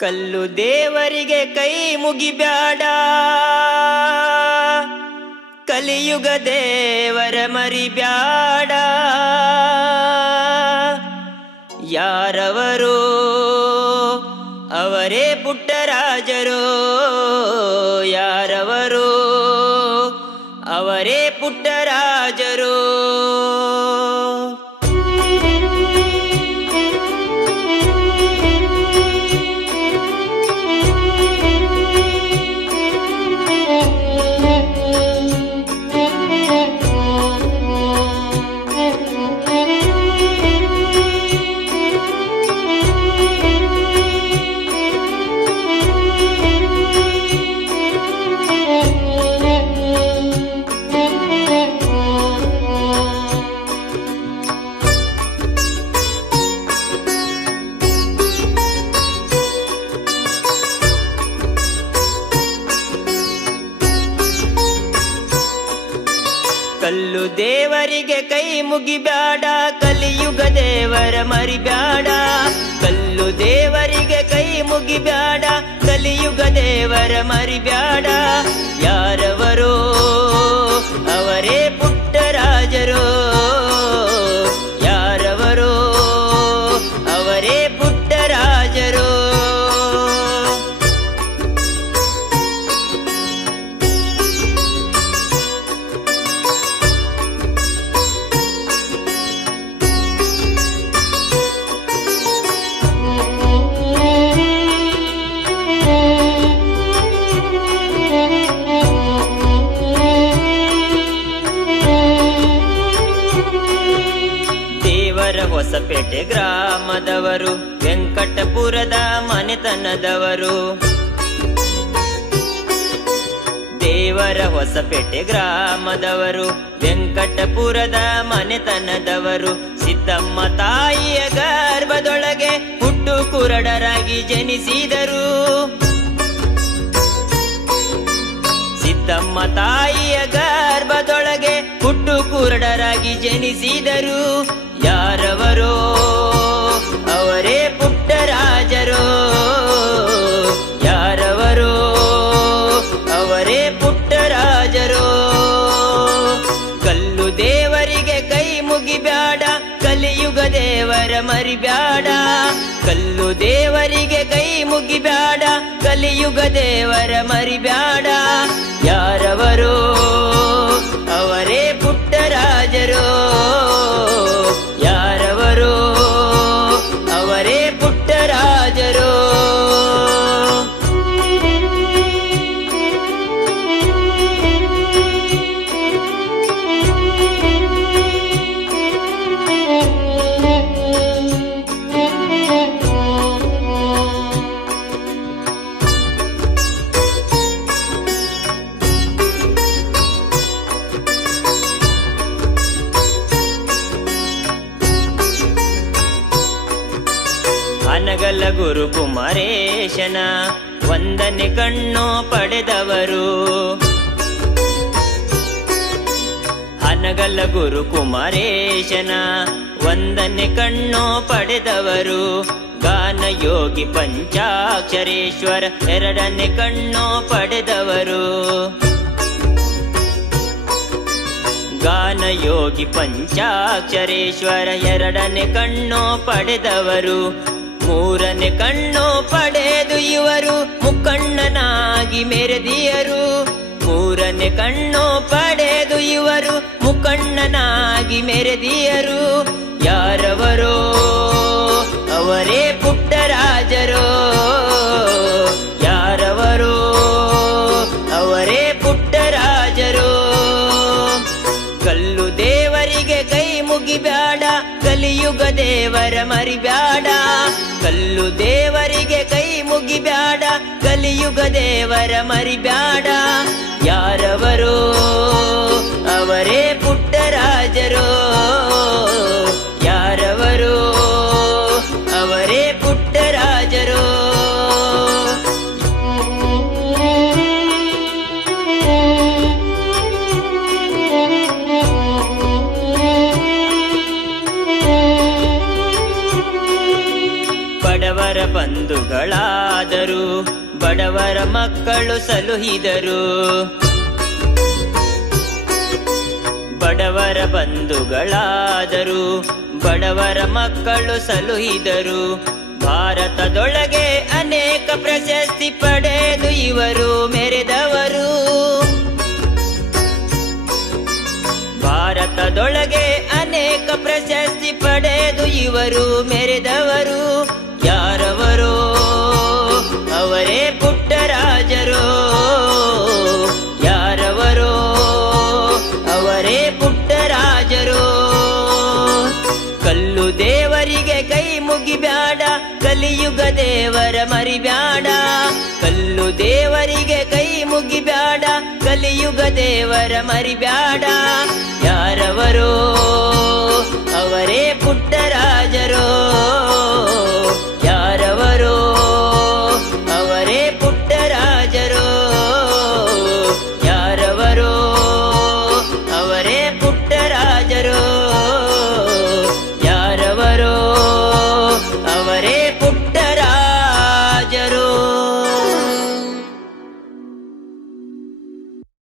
ಕಲ್ಲು ದೇವರಿಗೆ ಕೈ ಮುಗಿಬ್ಯಾಡ, ಕಲಿಯುಗ ದೇವರ ಮರಿಬ್ಯಾಡ. ಯಾರವರು ಅವರೇ ಪುಟ್ಟರಾಜರು, ಯಾರವರು ಅವರೇ ಪುಟ್ಟರಾಜರು. ಕಲ್ಲು ದೇವರಿಗೆ ಕೈ ಮುಗಿಬ್ಯಾಡ, ಕಲಿಯುಗ ದೇವರ ಮರಿಬ್ಯಾಡ. ಕಲ್ಲು ದೇವರಿಗೆ ಕೈ ಮುಗಿಬ್ಯಾಡ, ಕಲಿಯುಗ ದೇವರ ಮರಿಬ್ಯಾಡ. ಯಾರವರು ಅವರೇ ಪುಟ್ಟರಾಜರು, ಯಾರವರು ಅವರೇ ಪುಟ್ಟರಾಜರು. ಹೊಸಪೇಟೆ ಗ್ರಾಮದವರು, ವೆಂಕಟಪುರದ ಮನೆತನದವರು. ದೇವರ ಹೊಸಪೇಟೆ ಗ್ರಾಮದವರು, ವೆಂಕಟಪುರದ ಮನೆತನದವರು. ಸಿದ್ದಮ್ಮ ತಾಯಿಯ ಗರ್ಭದೊಳಗೆ ಹುಟ್ಟು ಕುರಡರಾಗಿ ಜನಿಸಿದರು. ಸಿದ್ದಮ್ಮ ತಾಯಿಯ ಗರ್ಭದೊಳಗೆ ಹುಟ್ಟು ಕುರಡರಾಗಿ ಜನಿಸಿದರು. ಯಾರವರೋ ಅವರೇ ಪುಟ್ಟರಾಜರು, ಯಾರವರೋ ಅವರೇ ಪುಟ್ಟರಾಜರು. ಕಲ್ಲು ದೇವರಿಗೆ ಕೈ ಮುಗಿಬ್ಯಾಡ, ಕಲಿಯುಗ ದೇವರ ಮರಿಬ್ಯಾಡ. ಕಲ್ಲು ದೇವರಿಗೆ ಕೈ ಮುಗಿಬ್ಯಾಡ, ಕಲಿಯುಗ ದೇವರ ಮರಿಬ್ಯಾಡ. ಯಾರವರೋ ಅವರೇ ಪುಟ್ಟರಾಜರು, ಯಾರವರು ಅವರೇ ಪುಟ್ಟರಾಜರು. ಅನಗಲ ಗುರು ಕುಮಾರೇಶನ ವಂದನೆ ಕಣ್ಣು ಪಡೆದವರು. ಅನಗಲ ಗುರು ಕುಮಾರೇಶನ ವಂದನೆ ಕಣ್ಣು ಪಡೆದವರು. ಗಾನಯೋಗಿ ಪಂಚಾಕ್ಷರೇಶ್ವರ ಎರಡನೇ ಕಣ್ಣು ಪಡೆದವರು. ಗಾನಯೋಗಿ ಪಂಚಾಕ್ಷರೇಶ್ವರ ಎರಡನೇ ಕಣ್ಣು ಪಡೆದವರು. ಮೂರನೇ ಕಣ್ಣು ಪಡೆದು ಇವರು ಮುಖಂಡನಾಗಿ ಮೆರೆದಿಯರು. ಮೂರನೇ ಕಣ್ಣು ಪಡೆದು ಇವರು ಮುಖಂಡನಾಗಿ ಮೆರೆದಿಯರು. ಯಾರವರೋ ಅವರೇ ಪುಟ್ಟರಾಜರು, ಯಾರವರೋ ಅವರೇ ಪುಟ್ಟರಾಜರು. ಕಲ್ಲು ದೇವರಿಗೆ ಕೈ ಮುಗಿಬ್ಯಾಡ, ಕಲಿಯುಗ ದೇವರ ಮರಿಬ್ಯಾಡ. ಕಲ್ಲು ದೇವರಿಗೆ ಕೈ ಮುಗಿಬ್ಯಾಡ, ಕಲಿಯುಗ ದೇವರ ಮರಿಬ್ಯಾಡ. ಯಾರವರು ಅವರೇ ಪುಟ್ಟರಾಜರು, ಯಾರವರು ಅವರೇ ಪುಟ್ಟರಾಜರು. ಬಡವರ ಬಂಧುಗಳಾದರು, ಬಡವರ ಮಕ್ಕಳು ಸಲುಹಿದರು. ಬಡವರ ಬಂಧುಗಳಾದರು, ಬಡವರ ಮಕ್ಕಳು ಸಲುಹಿದರು. ಭಾರತದೊಳಗೆ ಅನೇಕ ಪ್ರಶಸ್ತಿ ಪಡೆದು ಇವರು ಮೆರೆದವರು. ಭಾರತದೊಳಗೆ ಅನೇಕ ಪ್ರಶಸ್ತಿ ಪಡೆದು ಇವರು ಮೆರೆದವರು. ಯಾರವರೋ ಅವರೇ ಪುಟ್ಟರಾಜರು. ಯಾರವರೋ ಅವರೇ ಪುಟ್ಟರಾಜರು. ಕಲ್ಲು ದೇವರಿಗೆ ಕೈ ಮುಗಿಬ್ಯಾಡ, ಕಲಿಯುಗ ದೇವರ ಮರಿಬ್ಯಾಡ. ಕಲ್ಲು ದೇವರಿಗೆ ಕೈ ಮುಗಿಬ್ಯಾಡ, ಕಲಿಯುಗ ದೇವರ ಮರಿಬ್ಯಾಡ. ಯಾರವರೋ ಅವರೇ ಪುಟ್ಟರಾಜರು.